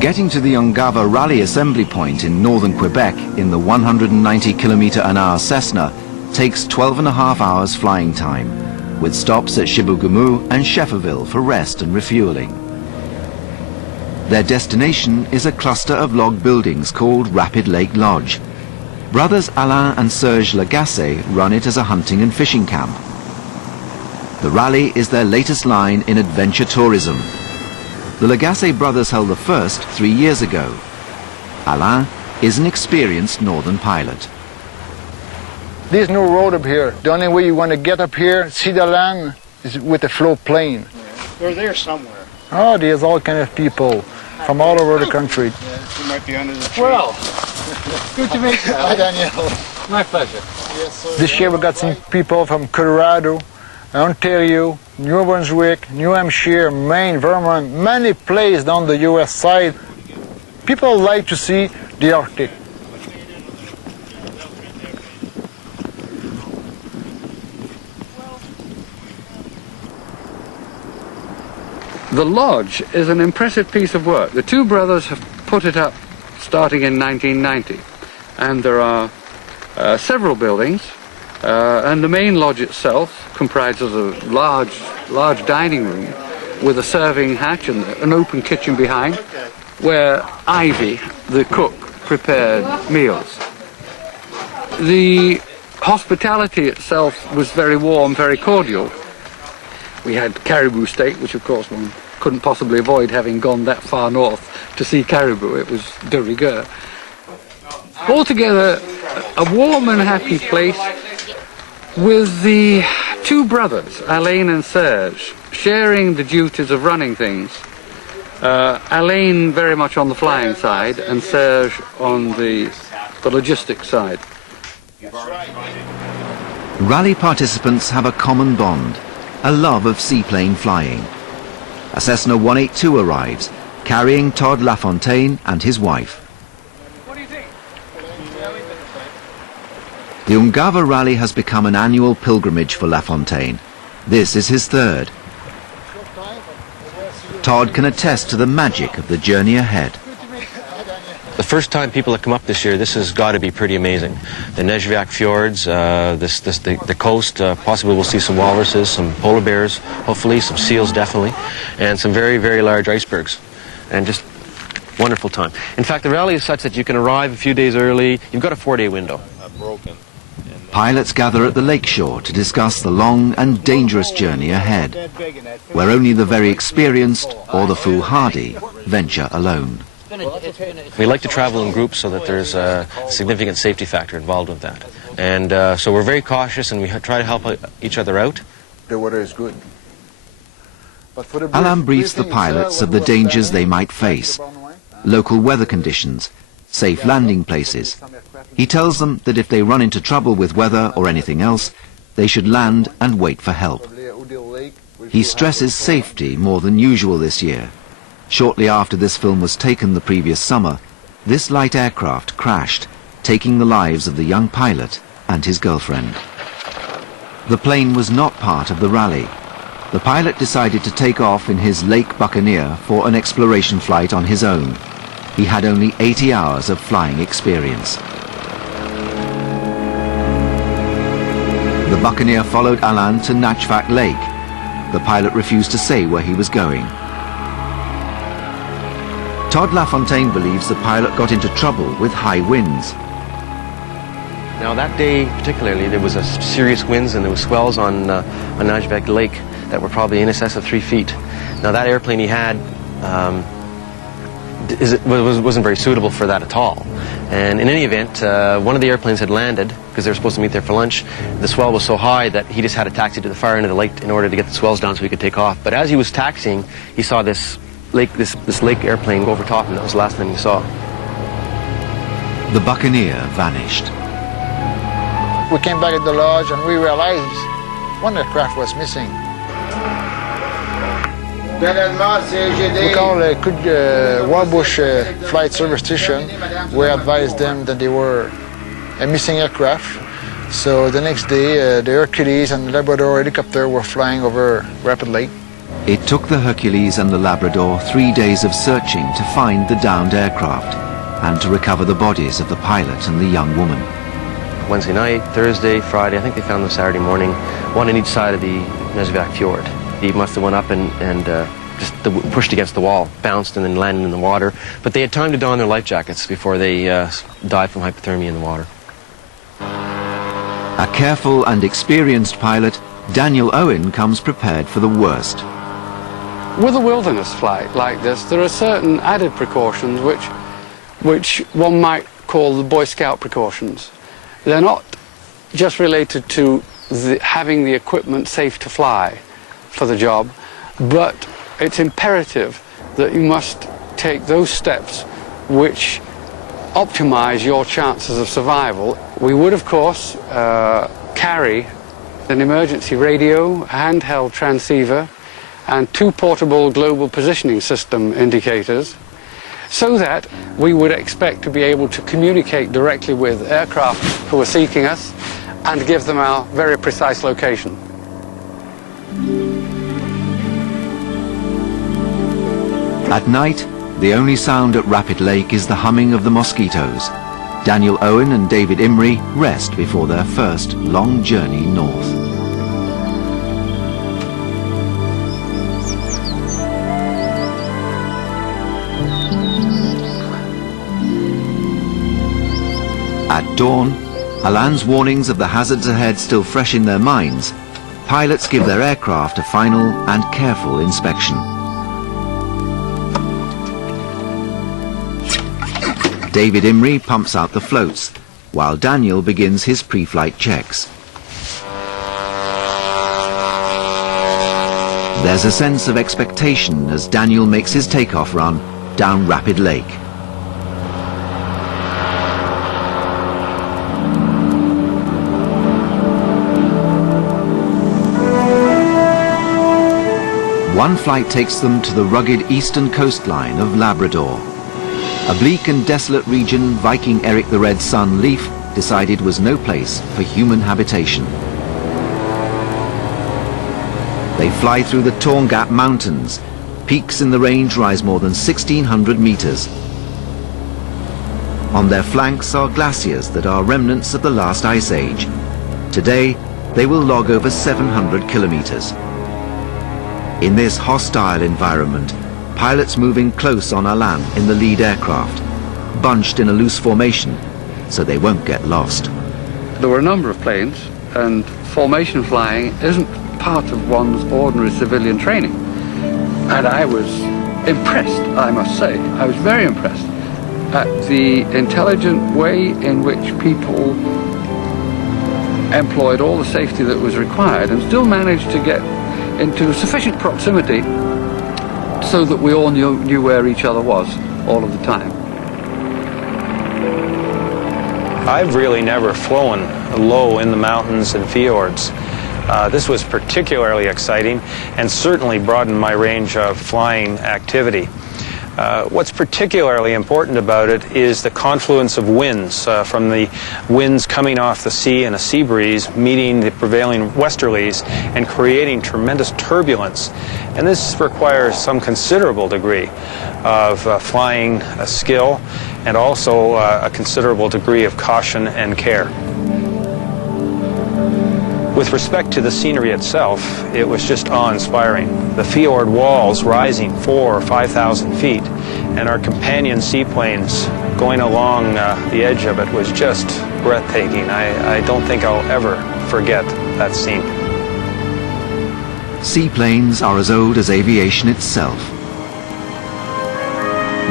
Getting to the Ungava Rally assembly point in northern Quebec in the 190 km/h Cessna takes 12.5 hours flying time, with stops at Chibougamau and Schefferville for rest and refueling. Their destination is a cluster of log buildings called Rapid Lake Lodge. Brothers Alain and Serge Lagacé run it as a hunting and fishing camp. The rally is their latest line in adventure tourism. The Lagacé brothers held the first 3 years ago. Alain is an experienced northern pilot. There's no road up here. The only way you want to get up here, see the land, is with a float plane. They're there somewhere. Oh, there's all kind of people from all over the country. Yeah, you might be under the tree. Well, good to meet you. Hi, Daniel. My pleasure. Yes, sir. This year we got some people from Colorado, Ontario, New Brunswick, New Hampshire, Maine, Vermont, many places down the US side. People like to see the Arctic. The lodge is an impressive piece of work. The two brothers have put it up starting in 1990, and there are several buildings, and the main lodge itself comprises a large dining room with a serving hatch and an open kitchen behind, where Ivy, the cook, prepared meals. The hospitality itself was very warm, very cordial. We had caribou steak, which of course one couldn't possibly avoid having gone that far north to see caribou. It was de rigueur. Altogether, a warm and happy place with the two brothers, Alain and Serge, sharing the duties of running things. Alain very much on the flying side and Serge on the logistics side. Rally participants have a common bond, a love of seaplane flying. A Cessna 182 arrives, carrying Todd Lafontaine and his wife. What do you think? The Ungava Rally has become an annual pilgrimage for Lafontaine. This is his third. Todd can attest to the magic of the journey ahead. The first time people have come up this year, this has got to be pretty amazing. The Nezhviak fjords, the coast, possibly we'll see some walruses, some polar bears, hopefully, some seals definitely, and some very, very large icebergs. And just wonderful time. In fact, the rally is such that you can arrive a few days early. You've got a 4-day window. Pilots gather at the lakeshore to discuss the long and dangerous journey ahead, where only the very experienced or the foolhardy venture alone. We like to travel in groups so that there's a significant safety factor involved with that. And so we're very cautious and we try to help each other out. The weather is good. Alain briefs the pilots of the dangers they might face, local weather conditions, safe landing places. He tells them that if they run into trouble with weather or anything else, they should land and wait for help. He stresses safety more than usual this year. Shortly after this film was taken the previous summer, this light aircraft crashed, taking the lives of the young pilot and his girlfriend. The plane was not part of the rally. The pilot decided to take off in his Lake Buccaneer for an exploration flight on his own. He had only 80 hours of flying experience. The Buccaneer followed Alain to Nachvak Lake. The pilot refused to say where he was going. Todd Lafontaine believes the pilot got into trouble with high winds. Now that day particularly, there was a serious winds and there was swells on Najvek Lake that were probably in excess of 3 feet. Now that airplane he had wasn't very suitable for that at all. And in any event, one of the airplanes had landed because they were supposed to meet there for lunch. The swell was so high that he just had to taxi to the far end of the lake in order to get the swells down so he could take off. But as he was taxiing, he saw this lake airplane go over top him. That was the last thing he saw. The Buccaneer vanished. We came back at the lodge and we realized one aircraft was missing. We called Warbush Flight Service Station. We advised them that they were a missing aircraft. So the next day, the Hercules and the Labrador helicopter were flying over Rapid Lake. It took the Hercules and the Labrador 3 days of searching to find the downed aircraft and to recover the bodies of the pilot and the young woman. Wednesday night, Thursday, Friday, I think they found them Saturday morning, one on each side of the Nesvik Fjord. He must have went up and just pushed against the wall, bounced and then landed in the water. But they had time to don their life jackets before they died from hypothermia in the water. A careful and experienced pilot, Daniel Owen, comes prepared for the worst. With a wilderness flight like this, there are certain added precautions which one might call the Boy Scout precautions. They're not just related to having the equipment safe to fly for the job, but it's imperative that you must take those steps which optimize your chances of survival. We would, of course, carry an emergency radio, a handheld transceiver, and 2 portable global positioning system indicators, so that we would expect to be able to communicate directly with aircraft who are seeking us and give them our very precise location. At night, the only sound at Rapid Lake is the humming of the mosquitoes. Daniel Owen and David Imrie rest before their first long journey north. At dawn, Alain's warnings of the hazards ahead still fresh in their minds, pilots give their aircraft a final and careful inspection. David Imrie pumps out the floats, while Daniel begins his pre-flight checks. There's a sense of expectation as Daniel makes his takeoff run down Rapid Lake. One flight takes them to the rugged eastern coastline of Labrador. A bleak and desolate region Viking Eric the Red Sun Leaf decided was no place for human habitation. They fly through the Torngap Mountains. Peaks in the range rise more than 1,600 meters. On their flanks are glaciers that are remnants of the last ice age. Today, they will log over 700 kilometers. In this hostile environment, pilots moving close on Alain in the lead aircraft, bunched in a loose formation so they won't get lost. There were a number of planes, and formation flying isn't part of one's ordinary civilian training. And I was impressed, I must say. I was very impressed at the intelligent way in which people employed all the safety that was required and still managed to get into sufficient proximity so that we all knew where each other was all of the time. I've really never flown low in the mountains and fjords. This was particularly exciting and certainly broadened my range of flying activity. What's particularly important about it is the confluence of winds, from the winds coming off the sea and a sea breeze meeting the prevailing westerlies and creating tremendous turbulence. And this requires some considerable degree of flying skill and also a considerable degree of caution and care. With respect to the scenery itself, it was just awe-inspiring. The fjord walls rising 4,000 or 5,000 feet, and our companion seaplanes going along the edge of it was just breathtaking. I don't think I'll ever forget that scene. Seaplanes are as old as aviation itself.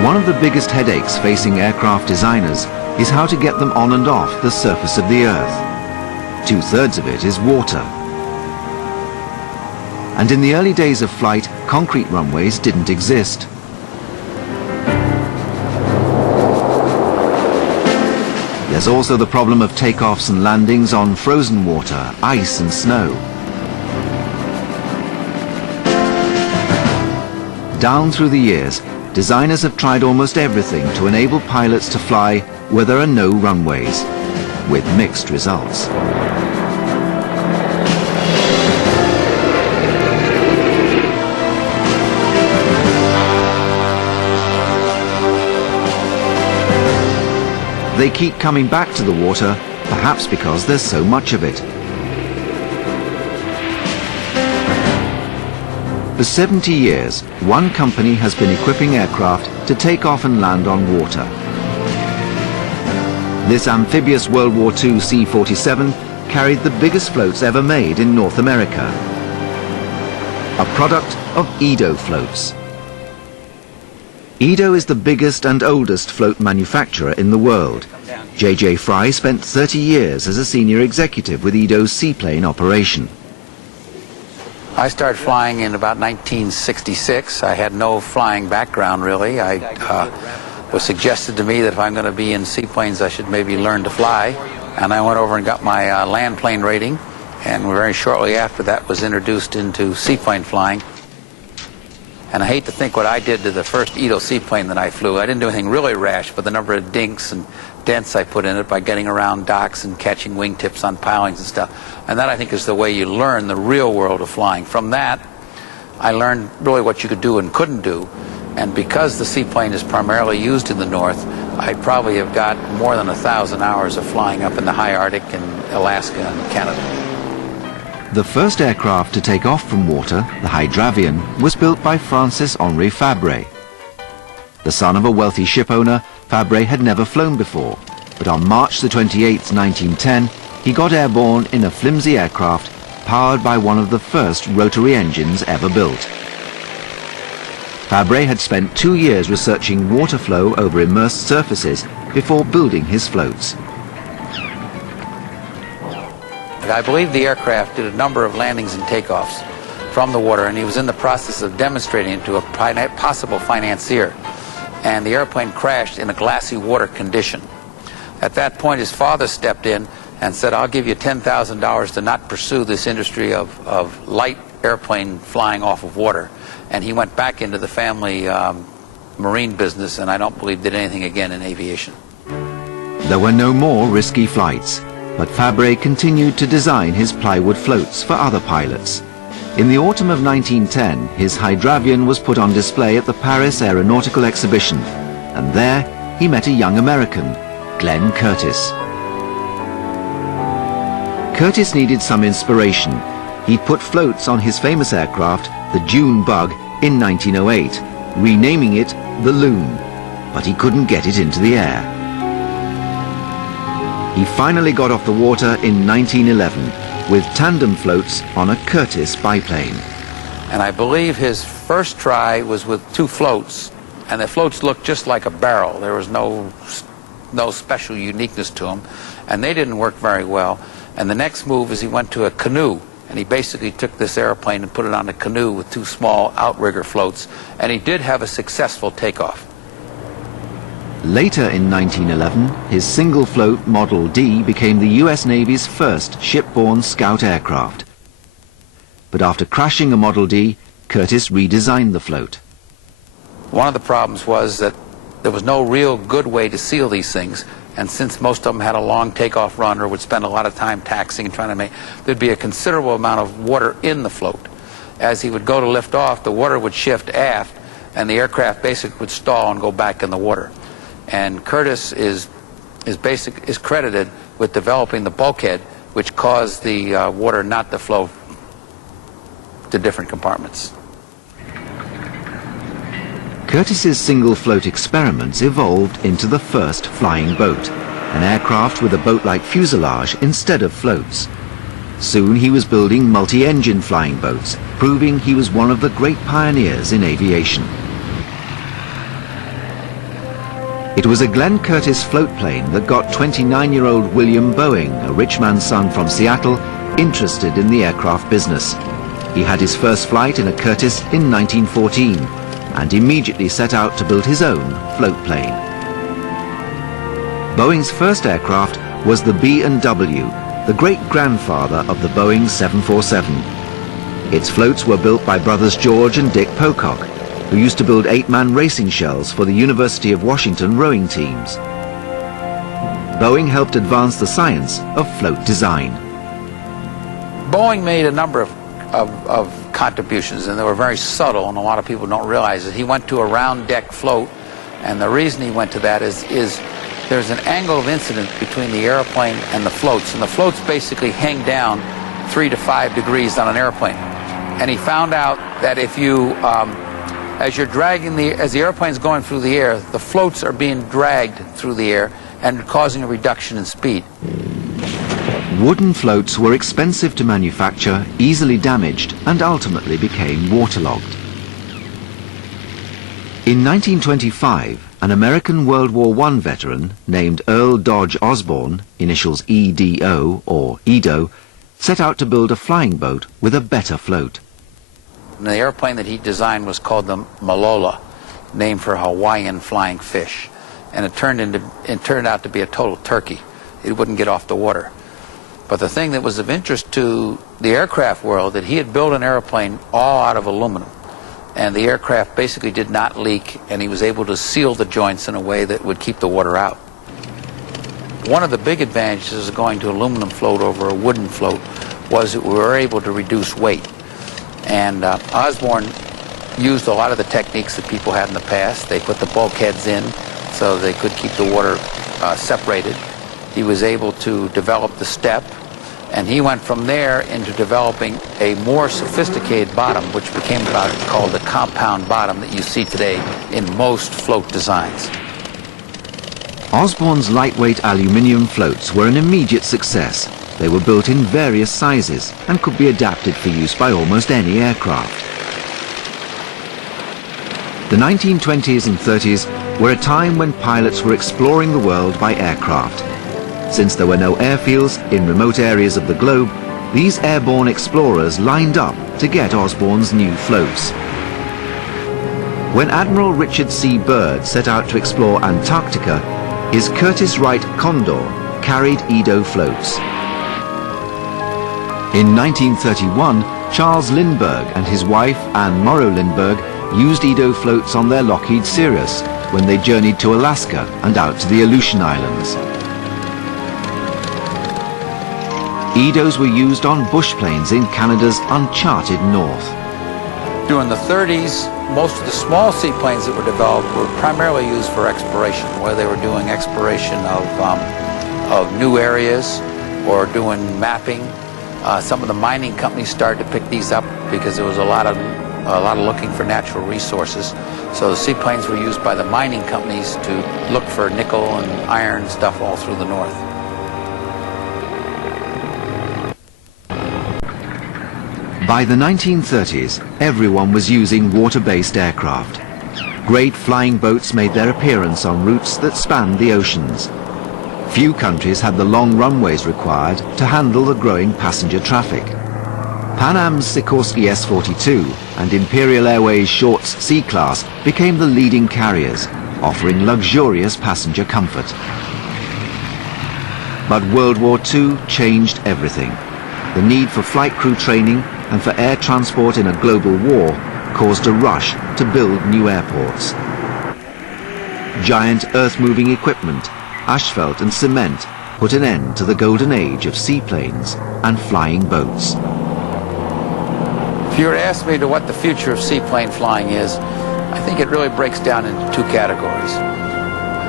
One of the biggest headaches facing aircraft designers is how to get them on and off the surface of the Earth. 2/3 of it is water. And in the early days of flight, concrete runways didn't exist. There's also the problem of takeoffs and landings on frozen water, ice and snow. Down through the years, designers have tried almost everything to enable pilots to fly where there are no runways, with mixed results. They keep coming back to the water, perhaps because there's so much of it. For 70 years, one company has been equipping aircraft to take off and land on water. This amphibious World War II C-47 carried the biggest floats ever made in North America, a product of Edo floats. Edo is the biggest and oldest float manufacturer in the world. J.J. Fry spent 30 years as a senior executive with Edo's seaplane operation. I started flying in about 1966. I had no flying background, really. It was suggested to me that if I'm going to be in seaplanes, I should maybe learn to fly. And I went over and got my land plane rating, and very shortly after that was introduced into seaplane flying. And I hate to think what I did to the first Edo seaplane that I flew. I didn't do anything really rash, but the number of dinks and dents I put in it by getting around docks and catching wingtips on pilings and stuff. And that, I think, is the way you learn the real world of flying. From that, I learned really what you could do and couldn't do. And because the seaplane is primarily used in the North, I probably have got more than 1,000 hours of flying up in the high Arctic and Alaska and Canada. The first aircraft to take off from water, the Hydravion, was built by Francis-Henri Fabre. The son of a wealthy shipowner, Fabre had never flown before, but on March the 28th, 1910, he got airborne in a flimsy aircraft powered by one of the first rotary engines ever built. Fabre had spent 2 years researching water flow over immersed surfaces before building his floats. I believe the aircraft did a number of landings and takeoffs from the water, and he was in the process of demonstrating it to a possible financier. And the airplane crashed in a glassy water condition. At that point, his father stepped in and said, "I'll give you $10,000 to not pursue this industry of light airplane flying off of water." And he went back into the family marine business, and I don't believe did anything again in aviation. There were no more risky flights, but Fabre continued to design his plywood floats for other pilots. In the autumn of 1910, his Hydravion was put on display at the Paris Aeronautical Exhibition, and there he met a young American, Glenn Curtiss. Curtiss needed some inspiration. He'd put floats on his famous aircraft, the June Bug, in 1908, renaming it the Loon, but he couldn't get it into the air. He finally got off the water in 1911 with tandem floats on a Curtiss biplane. And I believe his first try was with 2 floats, and the floats looked just like a barrel. There was no special uniqueness to them, and they didn't work very well. And the next move is he went to a canoe, and he basically took this airplane and put it on a canoe with 2 small outrigger floats, and he did have a successful takeoff. Later in 1911, his single-float Model D became the US Navy's first shipborne scout aircraft. But after crashing a Model D, Curtiss redesigned the float. One of the problems was that there was no real good way to seal these things, and since most of them had a long takeoff run or would spend a lot of time taxiing and trying to make, there'd be a considerable amount of water in the float. As he would go to lift off, the water would shift aft, and the aircraft basically would stall and go back in the water. And Curtiss is credited with developing the bulkhead, which caused the water not to flow to different compartments. Curtiss's single-float experiments evolved into the first flying boat, an aircraft with a boat-like fuselage instead of floats. Soon he was building multi-engine flying boats, proving he was one of the great pioneers in aviation. It was a Glenn Curtiss float plane that got 29-year-old William Boeing, a rich man's son from Seattle, interested in the aircraft business. He had his first flight in a Curtiss in 1914 and immediately set out to build his own float plane. Boeing's first aircraft was the B&W, the great-grandfather of the Boeing 747. Its floats were built by brothers George and Dick Pocock, who used to build 8-man racing shells for the University of Washington rowing teams. Boeing helped advance the science of float design. Boeing made a number of contributions, and they were very subtle, and a lot of people don't realize it. He went to a round deck float, and the reason he went to that is there's an angle of incidence between the airplane and the floats. And the floats basically hang down 3 to 5 degrees on an airplane. And he found out that if you, as the airplane's going through the air, the floats are being dragged through the air and causing a reduction in speed. Wooden floats were expensive to manufacture, easily damaged, and ultimately became waterlogged. In 1925, an American World War I veteran named Earl Dodge Osborne, initials EDO or Edo, set out to build a flying boat with a better float. And the airplane that he designed was called the Malolo, named for a Hawaiian flying fish. And it turned out to be a total turkey. It wouldn't get off the water. But the thing that was of interest to the aircraft world, that he had built an airplane all out of aluminum. And the aircraft basically did not leak, and he was able to seal the joints in a way that would keep the water out. One of the big advantages of going to aluminum float over a wooden float was that we were able to reduce weight. And Osborne used a lot of the techniques that people had in the past. They put the bulkheads in so they could keep the water separated. He was able to develop the step, and he went from there into developing a more sophisticated bottom, which became called the compound bottom that you see today in most float designs. Osborne's lightweight aluminium floats were an immediate success. They were built in various sizes and could be adapted for use by almost any aircraft. The 1920s and 30s were a time when pilots were exploring the world by aircraft. Since there were no airfields in remote areas of the globe, these airborne explorers lined up to get Osborne's new floats. When Admiral Richard C. Byrd set out to explore Antarctica, his Curtiss Wright Condor carried Edo floats. In 1931, Charles Lindbergh and his wife, Anne Morrow Lindbergh, used Edo floats on their Lockheed Sirius when they journeyed to Alaska and out to the Aleutian Islands. Edos were used on bush planes in Canada's uncharted north. During the 30s, most of the small seaplanes that were developed were primarily used for exploration, whether they were doing exploration of new areas or doing mapping. Some of the mining companies started to pick these up because there was a lot of looking for natural resources. So the seaplanes were used by the mining companies to look for nickel and iron stuff all through the north. By the 1930s, everyone was using water-based aircraft. Great flying boats made their appearance on routes that spanned the oceans. Few countries had the long runways required to handle the growing passenger traffic. Pan Am's Sikorsky S-42 and Imperial Airways Short's C-Class became the leading carriers, offering luxurious passenger comfort. But World War II changed everything. The need for flight crew training and for air transport in a global war caused a rush to build new airports. Giant earth-moving equipment, asphalt and cement put an end to the golden age of seaplanes and flying boats. If you were to ask me to what the future of seaplane flying is, I think it really breaks down into two categories.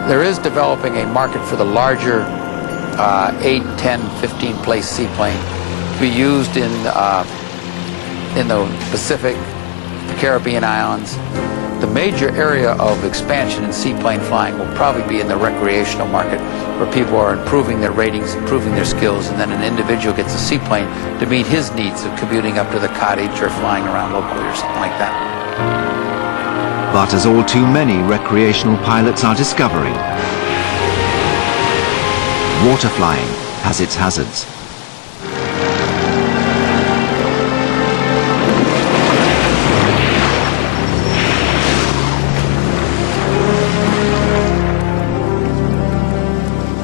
There is developing a market for the larger 8, 10, 15 place seaplane to be used in the Pacific, the Caribbean islands. The major area of expansion in seaplane flying will probably be in the recreational market, where people are improving their ratings, improving their skills, and then an individual gets a seaplane to meet his needs of commuting up to the cottage or flying around locally or something like that. But as all too many recreational pilots are discovering, water flying has its hazards.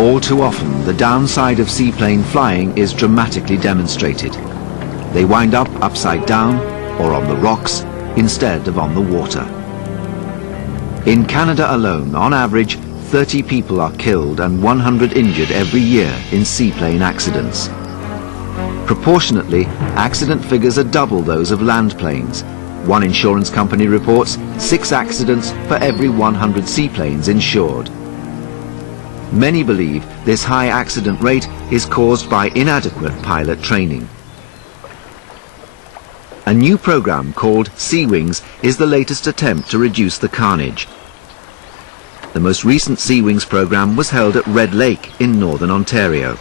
All too often, the downside of seaplane flying is dramatically demonstrated. They wind up upside down or on the rocks instead of on the water. In Canada alone, on average, 30 people are killed and 100 injured every year in seaplane accidents. Proportionately, accident figures are double those of land planes. One insurance company reports 6 accidents for every 100 seaplanes insured. Many believe this high accident rate is caused by inadequate pilot training. A new program called Sea Wings is the latest attempt to reduce the carnage. The most recent Sea Wings program was held at Red Lake in northern Ontario.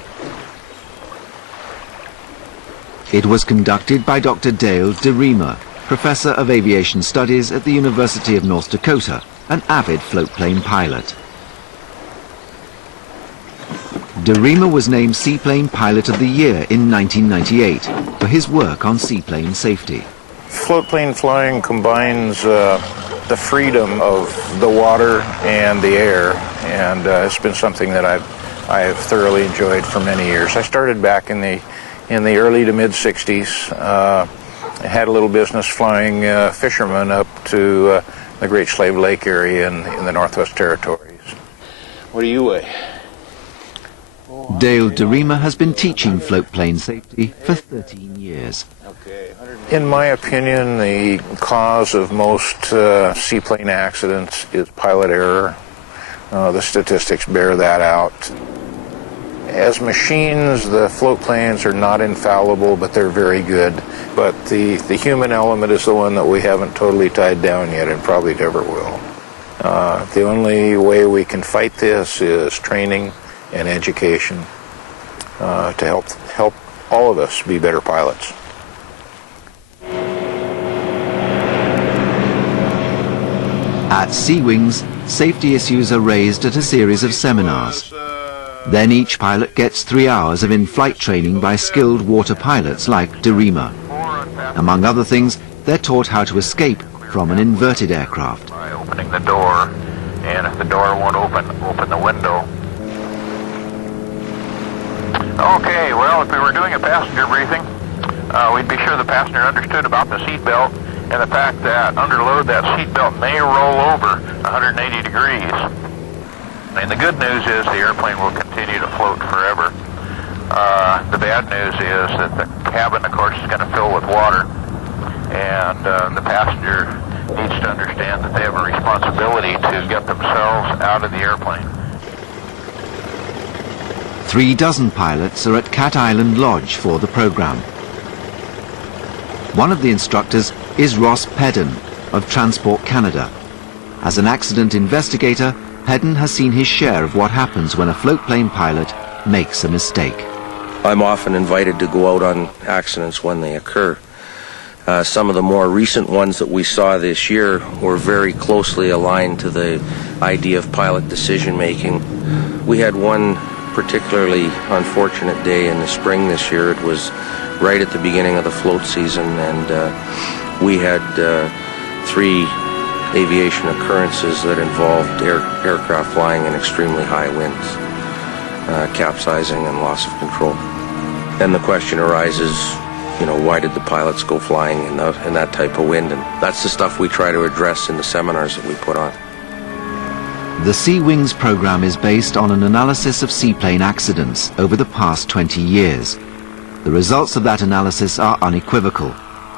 It was conducted by Dr. Dale DeRemer, Professor of Aviation Studies at the University of North Dakota, an avid floatplane pilot. DeRemer was named Seaplane Pilot of the Year in 1998 for his work on seaplane safety. Floatplane flying combines the freedom of the water and the air, and it's been something that I have thoroughly enjoyed for many years. I started back in the early to mid 60s. I had a little business flying fishermen up to the Great Slave Lake area in the Northwest Territories. What do you weigh? Dale DeRemer has been teaching floatplane safety for 13 years. In my opinion, the cause of most seaplane accidents is pilot error. The statistics bear that out. As machines, the floatplanes are not infallible, but they're very good. But the human element is the one that we haven't totally tied down yet and probably never will. The only way we can fight this is training and education to help all of us be better pilots. At Sea Wings, safety issues are raised at a series of seminars. Then each pilot gets 3 hours of in-flight training by skilled water pilots like DeRemer. Among other things, they're taught how to escape from an inverted aircraft. By opening the door, and if the door won't open the window. Okay, well, if we were doing a passenger briefing, we'd be sure the passenger understood about the seat belt and the fact that under load that seat belt may roll over 180 degrees. And the good news is the airplane will continue to float forever. The bad news is that the cabin, of course, is going to fill with water, and the passenger needs to understand that they have a responsibility to get themselves out of the airplane. 36 pilots are at Cat Island Lodge for the program. One of the instructors is Ross Pedden of Transport Canada. As an accident investigator, Pedden has seen his share of what happens when a floatplane pilot makes a mistake. I'm often invited to go out on accidents when they occur. Some of the more recent ones that we saw this year were very closely aligned to the idea of pilot decision making. We had one particularly unfortunate day in the spring this year. It was right at the beginning of the float season, and we had 3 aviation occurrences that involved aircraft flying in extremely high winds, capsizing and loss of control. Then the question arises, you know, why did the pilots go flying in that type of wind? And that's the stuff we try to address in the seminars that we put on. The Sea Wings program is based on an analysis of seaplane accidents over the past 20 years. The results of that analysis are unequivocal.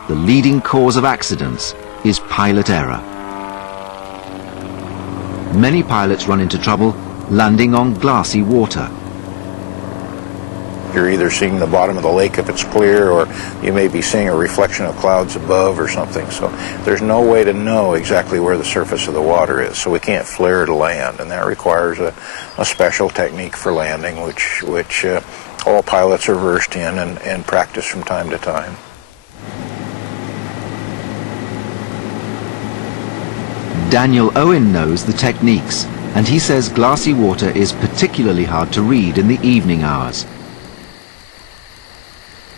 The leading cause of accidents is pilot error. Many pilots run into trouble landing on glassy water. You're either seeing the bottom of the lake if it's clear, or you may be seeing a reflection of clouds above or something. So there's no way to know exactly where the surface of the water is, so we can't flare to land, and that requires a special technique for landing, which all pilots are versed in and practice from time to time. Daniel Owen knows the techniques, and he says glassy water is particularly hard to read in the evening hours.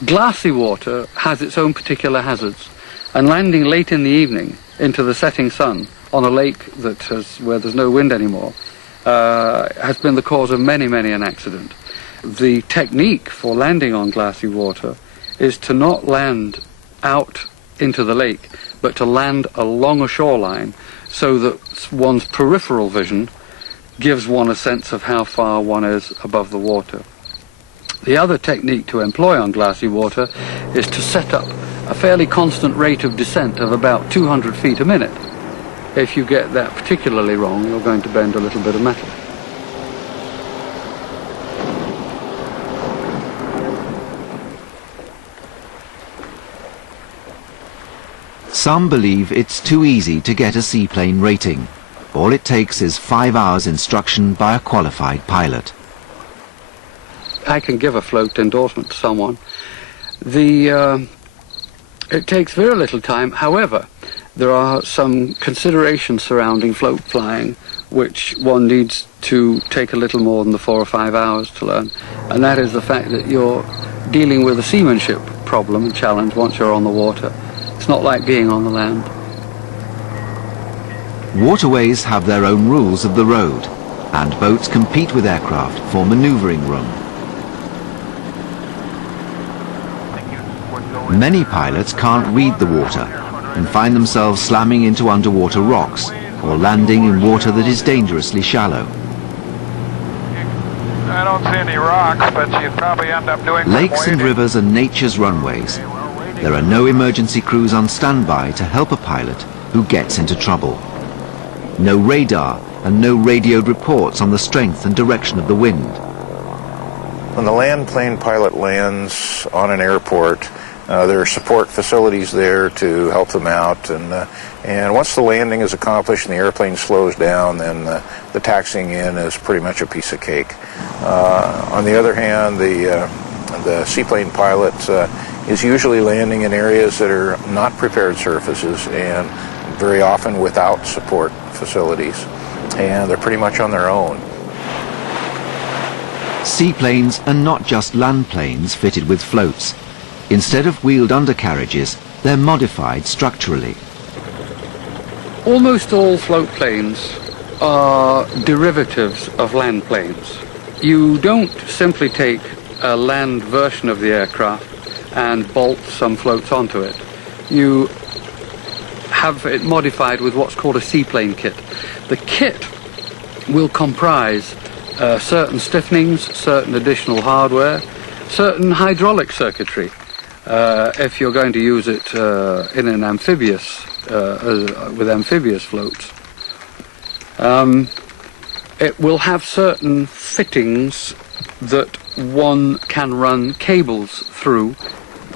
Glassy water has its own particular hazards, and landing late in the evening into the setting sun on a lake where there's no wind anymore has been the cause of many an accident. The technique for landing on glassy water is to not land out into the lake, but to land along a shoreline so that one's peripheral vision gives one a sense of how far one is above the water. The other technique to employ on glassy water is to set up a fairly constant rate of descent of about 200 feet a minute. If you get that particularly wrong, you're going to bend a little bit of metal. Some believe it's too easy to get a seaplane rating. All it takes is 5 hours instruction by a qualified pilot. I can give a float endorsement to someone. It takes very little time. However, there are some considerations surrounding float flying which one needs to take a little more than the 4 or 5 hours to learn. And that is the fact that you're dealing with a seamanship problem and challenge once you're on the water. It's not like being on the land. Waterways have their own rules of the road, and boats compete with aircraft for maneuvering room. Many pilots can't read the water and find themselves slamming into underwater rocks or landing in water that is dangerously shallow. I don't see any rocks, but you'd probably end up doing Lakes and rivers are nature's runways. There are no emergency crews on standby to help a pilot who gets into trouble. No radar and no radioed reports on the strength and direction of the wind. When the land plane pilot lands on an airport, there are support facilities there to help them out, and once the landing is accomplished and the airplane slows down, then the taxiing in is pretty much a piece of cake. On the other hand, the seaplane pilot is usually landing in areas that are not prepared surfaces and very often without support facilities, and they're pretty much on their own. Seaplanes are not just land planes fitted with floats. Instead of wheeled undercarriages, they're modified structurally. Almost all float planes are derivatives of land planes. You don't simply take a land version of the aircraft and bolt some floats onto it. You have it modified with what's called a seaplane kit. The kit will comprise certain stiffenings, certain additional hardware, certain hydraulic circuitry. If you're going to use it in an amphibious, with amphibious floats. It will have certain fittings that one can run cables through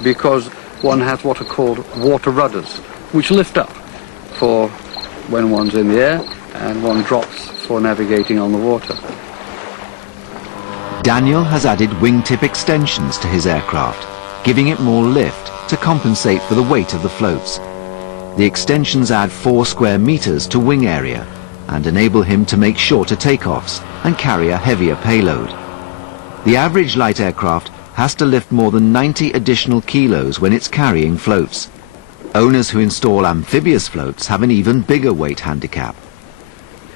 because one has what are called water rudders, which lift up for when one's in the air and one drops for navigating on the water. Daniel has added wingtip extensions to his aircraft, giving it more lift to compensate for the weight of the floats. The extensions add 4 square meters to wing area and enable him to make shorter takeoffs and carry a heavier payload. The average light aircraft has to lift more than 90 additional kilos when it's carrying floats. Owners who install amphibious floats have an even bigger weight handicap.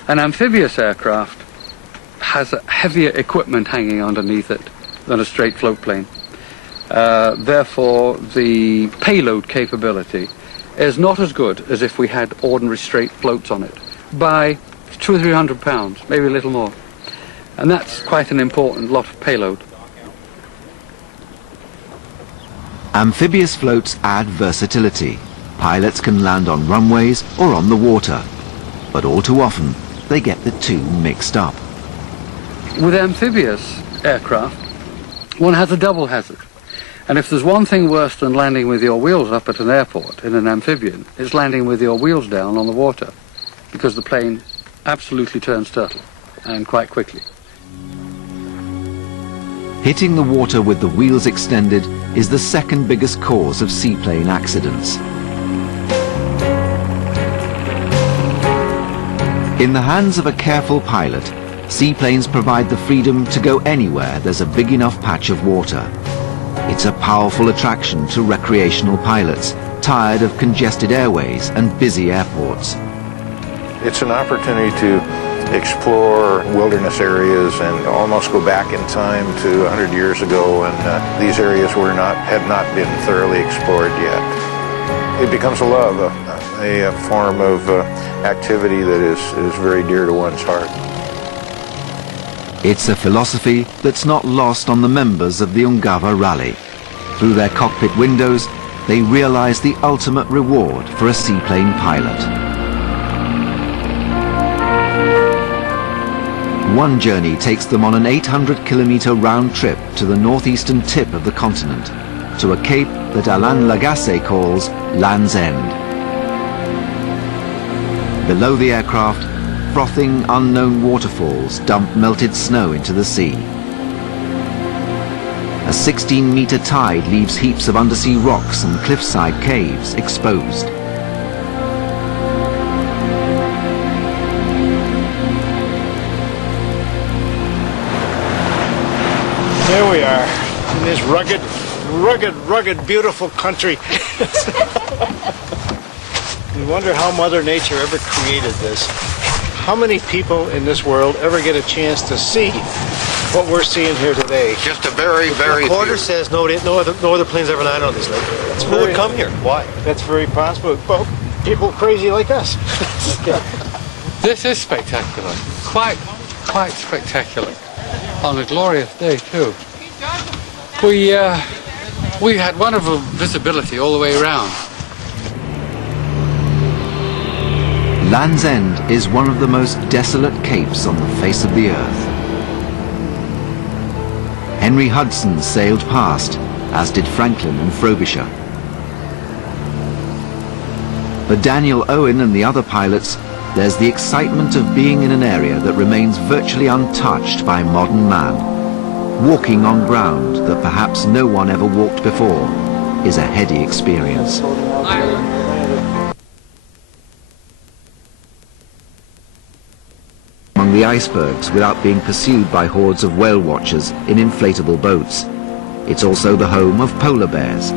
An amphibious aircraft has heavier equipment hanging underneath it than a straight float plane. Therefore, the payload capability is not as good as if we had ordinary straight floats on it, by 200 or 300 pounds, maybe a little more. And that's quite an important lot of payload. Amphibious floats add versatility. Pilots can land on runways or on the water, but all too often they get the two mixed up. With amphibious aircraft, one has a double hazard. And if there's one thing worse than landing with your wheels up at an airport in an amphibian, it's landing with your wheels down on the water, because the plane absolutely turns turtle, and quite quickly. Hitting the water with the wheels extended is the second biggest cause of seaplane accidents. In the hands of a careful pilot, seaplanes provide the freedom to go anywhere there's a big enough patch of water. It's a powerful attraction to recreational pilots, tired of congested airways and busy airports. It's an opportunity to explore wilderness areas and almost go back in time to 100 years ago when these areas had not been thoroughly explored yet. It becomes a love, a form of activity that is very dear to one's heart. It's a philosophy that's not lost on the members of the Ungava Rally. Through their cockpit windows, they realize the ultimate reward for a seaplane pilot. One journey takes them on an 800-kilometer round trip to the northeastern tip of the continent, to a cape that Alain Lagacé calls Land's End. Below the aircraft, frothing unknown waterfalls dump melted snow into the sea. A 16-meter tide leaves heaps of undersea rocks and cliffside caves exposed. There we are, in this rugged, beautiful country. We wonder how Mother Nature ever created this. How many people in this world ever get a chance to see what we're seeing here today? Just a very The reporter few. says no other planes ever land on this lake. Who would come here? Why? That's very possible. Well, people crazy like us. This is spectacular. Quite spectacular. On a glorious day too. We had wonderful visibility all the way around. Land's End is one of the most desolate capes on the face of the earth. Henry Hudson sailed past, as did Franklin and Frobisher. For Daniel Owen and the other pilots, there's the excitement of being in an area that remains virtually untouched by modern man. Walking on ground that perhaps no one ever walked before is a heady experience. Among the icebergs without being pursued by hordes of whale watchers in inflatable boats. It's also the home of polar bears.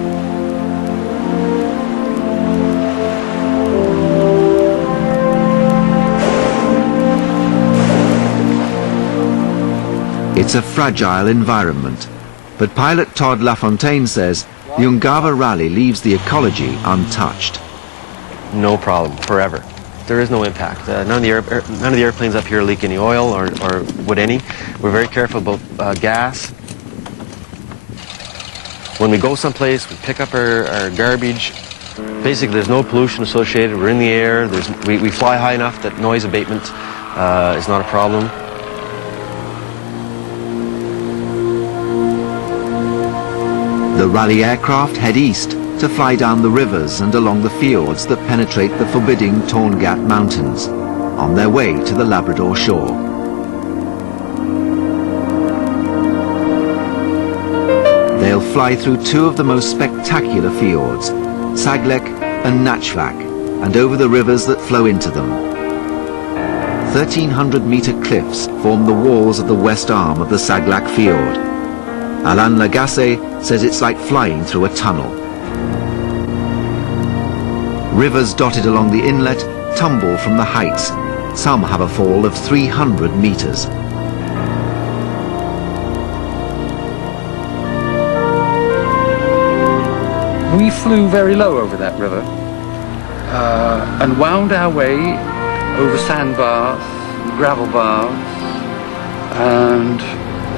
It's a fragile environment, but pilot Todd LaFontaine says the Ungava Rally leaves the ecology untouched. No problem, forever. There is no impact. None of the airplanes up here leak any oil or would any. We're very careful about gas. When we go someplace, we pick up our garbage. Basically, there's no pollution associated. We're in the air. We fly high enough that noise abatement is not a problem. The rally aircraft head east to fly down the rivers and along the fjords that penetrate the forbidding Torngat Mountains, on their way to the Labrador shore. They'll fly through two of the most spectacular fjords, Saglek and Nachvak, and over the rivers that flow into them. 1,300-meter cliffs form the walls of the west arm of the Saglak Fjord. Alain Lagasse says it's like flying through a tunnel. Rivers dotted along the inlet tumble from the heights. Some have a fall of 300 meters. We flew very low over that river and wound our way over sandbars, gravel bars, and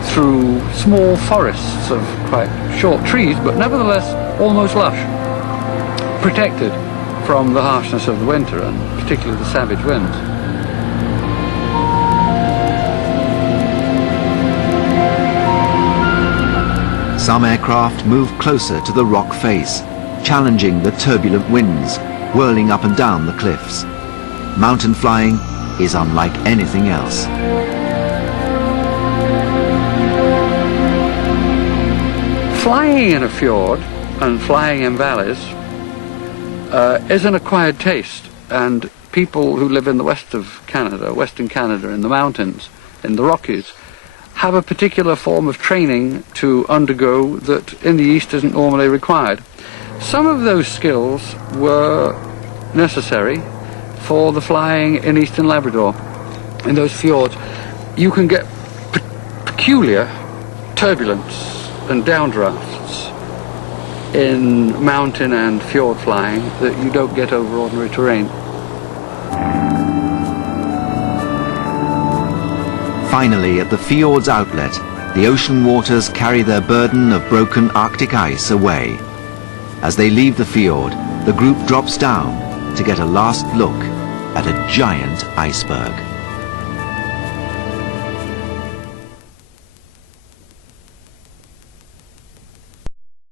through small forests of quite short trees, but nevertheless almost lush, protected from the harshness of the winter and particularly the savage winds. Some aircraft move closer to the rock face, challenging the turbulent winds, whirling up and down the cliffs. Mountain flying is unlike anything else. Flying in a fjord and flying in valleys is an acquired taste, and people who live in the west of Canada, western Canada, in the mountains, in the Rockies, have a particular form of training to undergo that in the east isn't normally required. Some of those skills were necessary for the flying in eastern Labrador. In those fjords, you can get peculiar turbulence and downdrafts in mountain and fjord flying that you don't get over ordinary terrain. Finally, at the fjord's outlet, the ocean waters carry their burden of broken Arctic ice away. As they leave the fjord, the group drops down to get a last look at a giant iceberg.